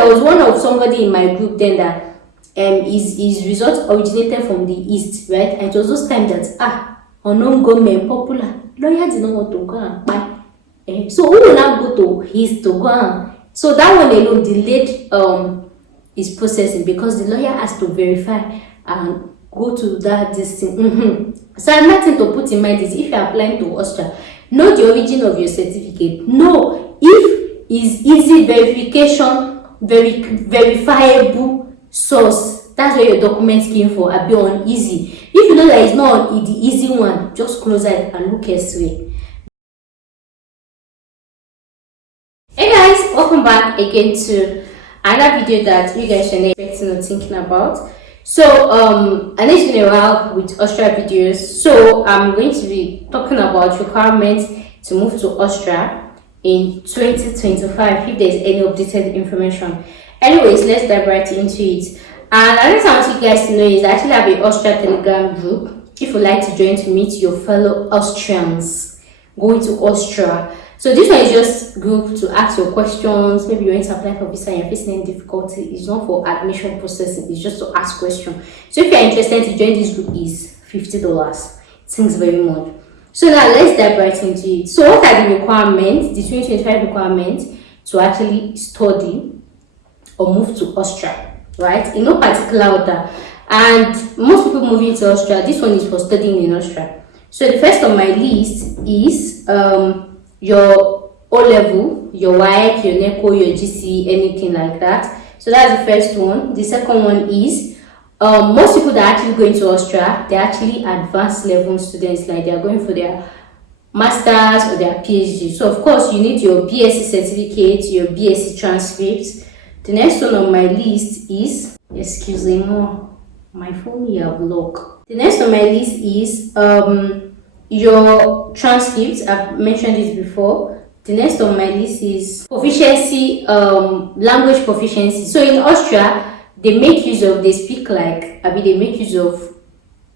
there was one of somebody in my group then that his result originated from the east, right? And it was those times that unknown government popular lawyer did not want to go and buy. So who will now go to his to go and, so that one alone delayed his processing because the lawyer has to verify and go to that thing. So another thing to put in mind is if you are applying to Austria, know the origin of your certificate. Know if is easy verification, verifiable source. That's where your documents came for. I'll be on easy. If you know that it's not on the easy one, just close it and look elsewhere. Hey guys, welcome back again to another video that you guys should be expecting or thinking about. So I know it's been a while with Austria videos, so I'm going to be talking about requirements to move to Austria in 2025 if there's any updated information. Anyways, let's dive right into it. And I just want you guys to know is I actually have an Austria Telegram group. If you'd like to join to meet your fellow Austrians going to Austria. So this one is just group to ask your questions. Maybe you're going to apply for visa and you're facing any difficulty. It's not for admission processing. It's just to ask questions. So if you're interested to join this group, is $50. Thanks very much. So now let's dive right into it. So what are the requirements, the 2025 requirements to actually study or move to Austria, right? In no particular order. And most people moving to Austria, this one is for studying in Austria. So the first on my list is your O-level, your WAEC, your NECO, your GC, anything like that. So that's the first one. The second one is most people that are actually going to Austria, they're actually advanced level students, like they're going for their masters or their PhD. So of course you need your BSc certificate, your BSc transcripts. The next one on my list is, excuse me, my phone here block. The next on my list is your transcripts. I've mentioned this before. The next on my list is proficiency, language proficiency. So in Austria, they make use of, they speak like, they make use of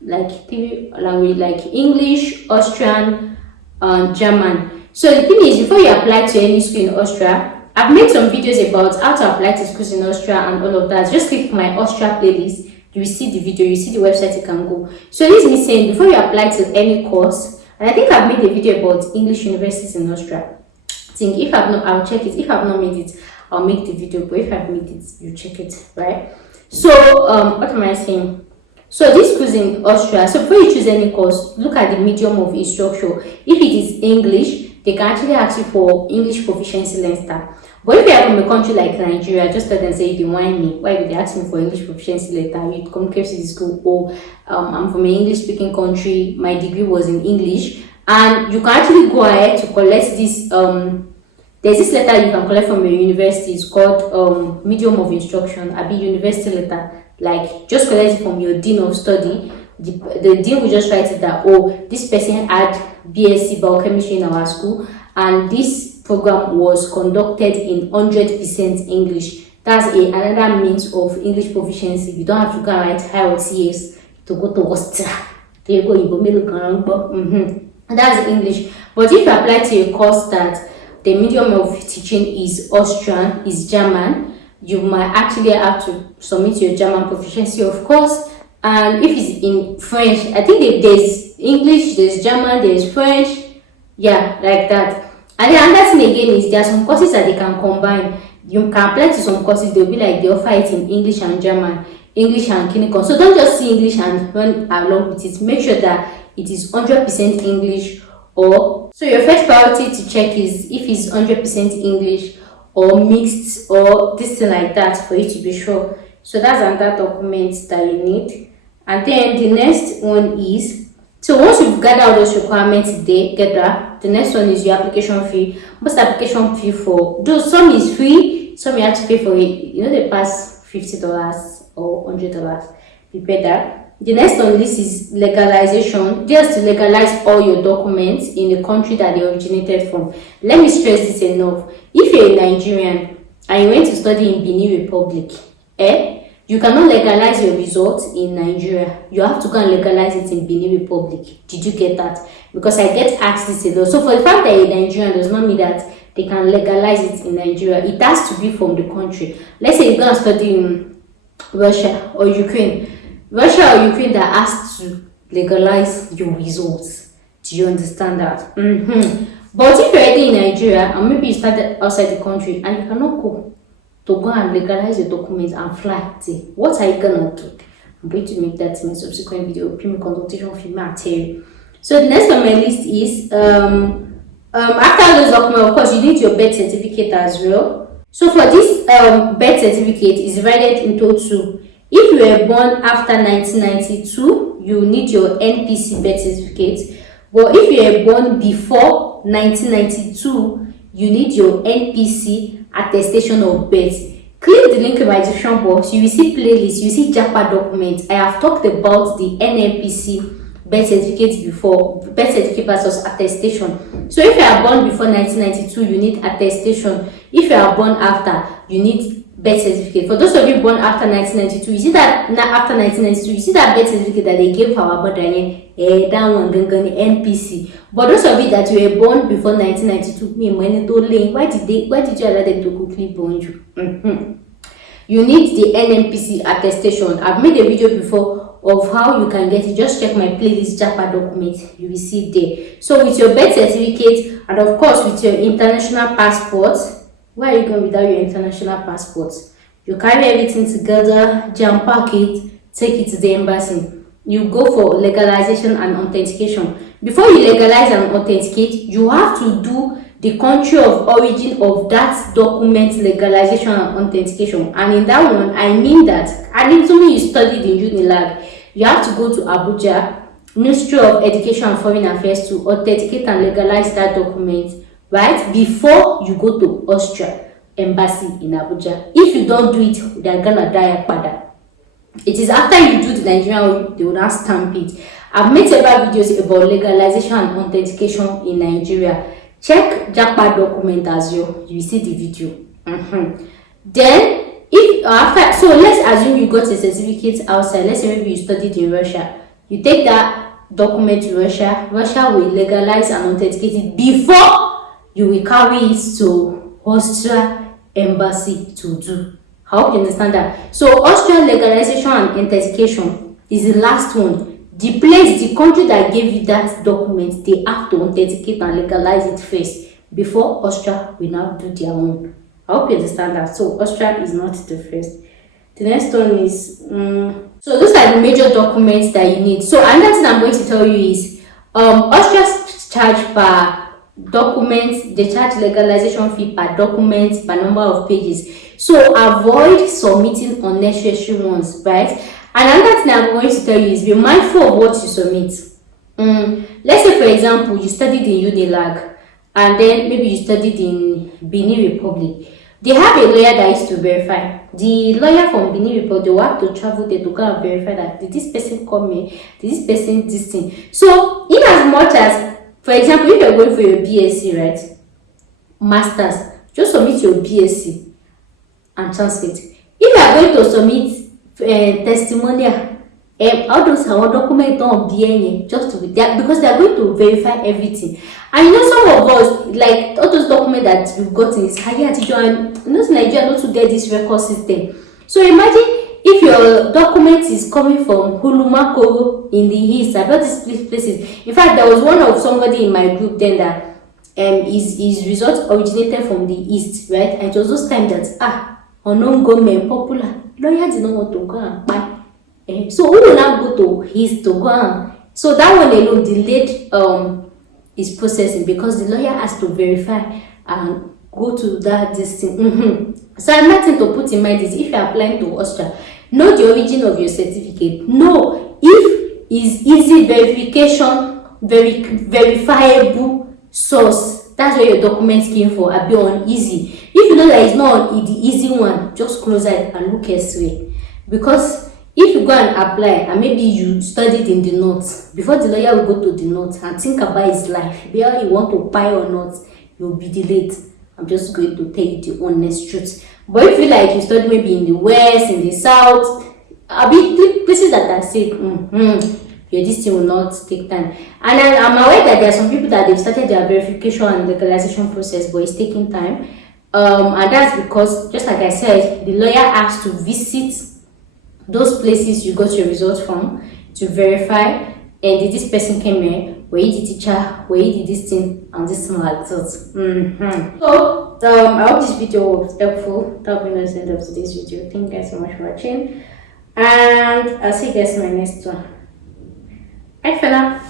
like three language like English, Austrian, and German. So the thing is, before you apply to any school in Austria, I've made some videos about how to apply to schools in Austria and all of that. Just click my Austria playlist. You will see the video, you see the website you can go. So this is me saying before you apply to any course, and I think I've made a video about English universities in Austria. I think if I've not, I'll check it. If I've not made it, I'll make the video. But if I've made it, you check it, right? So what am I saying? So this schools in Austria. So before you choose any course, look at the medium of instruction. If it is English, they can actually ask you for English proficiency letter. But if you are from a country like Nigeria, just let them say, you want me, why would they ask me for English proficiency letter? You communicate to the school, or I'm from an English speaking country, my degree was in English, and you can actually go ahead to collect this. There's this letter you can collect from your university. It's called medium of instruction, university letter. Like just collect it from your dean of study. The dean will just write it that, oh, this person had BSc biochemistry in our school, and this program was conducted in 100% English. That's another means of English proficiency. You don't have to go and write IELTS to go to Austria. There you go, That's English. But if you apply to a course that the medium of teaching is Austrian, is German, you might actually have to submit your German proficiency, of course. And if it's in French, I think there's English, there's German, there's French, yeah, like that. And then another thing again is there are some courses that they can combine. You can apply to some courses, they'll be like they offer it in English and German, English and clinical. So don't just see English and run along with it. Make sure that it is 100% English, or so your first priority to check is if it's 100% English or mixed or this thing like that for you to be sure. So that's another document that you need. And then the next one is, so once you've gathered all those requirements together, the next one is your application fee. Most application fee for, though some is free, some you have to pay for it. You know, they pass $50 or $100. You pay that. The next on the list is legalization. Just to legalize all your documents in the country that they originated from. Let me stress this enough. If you're a Nigerian and you went to study in Benin Republic, you cannot legalize your results in Nigeria. You have to go and legalize it in Benin Republic. Did you get that? Because I get asked this a lot. So for the fact that you're Nigerian does not mean that they can legalize it in Nigeria, it has to be from the country. Let's say you go and study in Russia or Ukraine. Russia or Ukraine that has to legalize your results. Do you understand that? But if you're already in Nigeria and maybe you started outside the country and you cannot go to go and legalize your documents and fly, what are you gonna do? I'm going to make that in my subsequent video, premium consultation fee, I'll tell you. So the next on my list is after those documents, of course, you need your birth certificate as well. So for this birth certificate is divided into two. If you were born after 1992, you need your NPC birth certificate. But if you were born before 1992, you need your NPC attestation of birth. Click the link in my description box. You will see playlist, you will see JAPA documents. I have talked about the NNPC birth certificate before, birth certificate versus attestation. So if you are born before 1992, you need attestation. If you are born after, you need birth certificate. For those of you born after 1992, you see that after 1992, you see that birth certificate that they gave our mother, that one NPC. But those of you that were born before 1992, why did you allow them to quickly born you? You need the NNPC attestation. I've made a video before of how you can get it. Just check my playlist JAPA document, you will see it there. So with your birth certificate and of course with your international passport. Where are you going without your international passport? You carry everything together, jam pack it, take it to the embassy. You go for legalization and authentication. Before you legalize and authenticate, you have to do the country of origin of that document legalization and authentication. And in that one, I mean that, and assuming you studied in Unilag, you have to go to Abuja, Ministry of Education and Foreign Affairs to authenticate and legalize that document, right? Before you go to Austria embassy in Abuja. If you don't do it, they're gonna die pada. It is after you do the Nigerian, they will not stamp it. I've made several videos about legalization and authentication in Nigeria. Check JAPA document as well. You will see the video. Then, if after, so let's assume you got a certificate outside. Let's say maybe you studied in Russia. You take that document to Russia. Russia will legalize and authenticate it before you will carry it to Austria embassy to do. I hope you understand that. So Austrian legalization and authentication is the last one. The place, the country that gave you that document, they have to authenticate and legalize it first before Austria will now do their own. I hope you understand that. So Austria is not the first. The next one is so those are the major documents that you need. So another thing I'm going to tell you is Austria's charge per document, they charge legalization fee per document, per number of pages. So avoid submitting unnecessary ones, right? And another thing I'm going to tell you is be mindful of what you submit. Let's say, for example, you studied in Unilag and then maybe you studied in Benin Republic. They have a lawyer that is to verify. The lawyer from Benin Republic, they will have to travel there to go and verify that did this person come here, did this person this thing. So, in as much as, for example, if you're going for your BSc, right, masters, just submit your BSc and translate. If you are going to submit testimonial, all those documents don't be just to be there because they are going to verify everything. And you know, some of us, like all those documents that you've gotten is higher teacher, and you know, Nigeria not to get this record system. So imagine if your document is coming from Hulumako in the east, about these places. In fact, there was one of somebody in my group then that his result originated from the east, right? And it was those times that unknown government popular lawyer did not want to go and buy. So who will now go to his to go and, so that one alone delayed his processing because the lawyer has to verify and go to that thing. So another thing to put in mind is if you are applying to Austria, know the origin of your certificate. Know if is easy verification, verifiable source. That's where your documents came for. I'll be on easy. If you know that it's not on the easy one, just close it and look elsewhere. Because if you go and apply and maybe you studied in the north, before the lawyer will go to the north and think about his life, whether you want to buy or not, you'll be delayed. I'm just going to tell you the honest truth. But if you like, you study maybe in the west, in the south, I'll be places that are safe. your this thing will not take time. And I'm aware that there are some people that they've started their verification and legalization process, but it's taking time. And that's because, just like I said, the lawyer has to visit those places you got your results from to verify, and did this person came here, were you the teacher, were you did this thing, and this thing like that. So I hope this video was helpful. That will be the end of today's video. Thank you guys so much for watching, and I'll see you guys in my next one. Bye for now.